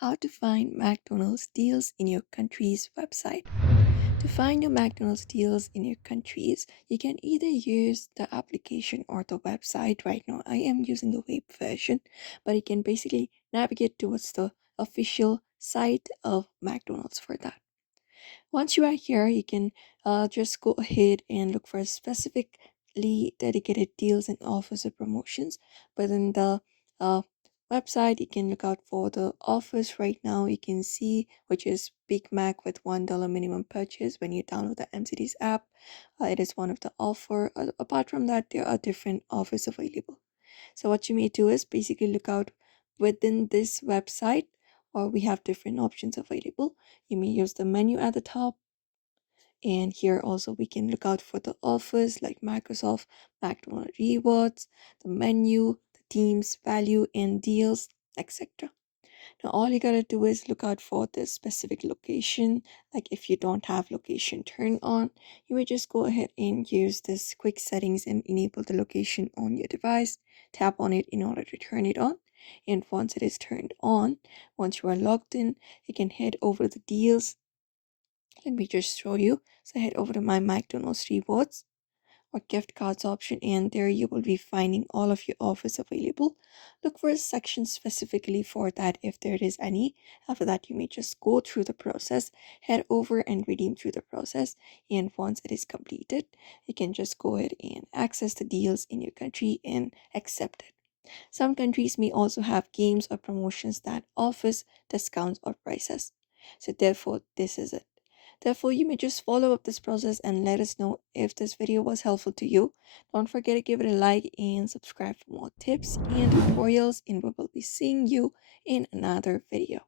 How to find McDonald's deals in your country's website. To find your McDonald's deals in your countries, you can either use the application or the website. Right now, I am using the web version, but you can basically navigate towards the official site of McDonald's for that. Once you are here, you can just go ahead and look for specifically dedicated deals and offers or promotions. But in the uh, website, you can look out for the offers right now. You can see which is Big Mac with $1 minimum purchase when you download the MCD's app. It is one of the offer. Apart from that, there are different offers available. So what you may do is basically look out within this website, or we have different options available. You may use the menu at the top, and here also we can look out for the offers like Microsoft, McDonald's rewards, the menu, the teams, value and deals, etc. Now all you gotta do is look out for this specific location. Like if you don't have location turned on, you may just go ahead and use this quick settings and enable the location on your device. Tap on it in order to turn it on. And once it is turned on, once you are logged in, you can head over the deals. Let me just show you. So head over to my McDonald's rewards or gift cards option, and there you will be finding all of your offers available. Look for a section specifically for that if there is any. After that, you may just go through the process, head over and redeem through the process, and once it is completed, you can just go ahead and access the deals in your country and accept it. Some countries may also have games or promotions that offers discounts or prices. So therefore, this is it. Therefore, you may just follow up this process and let us know if this video was helpful to you. Don't forget to give it a like and subscribe for more tips and tutorials, and we will be seeing you in another video.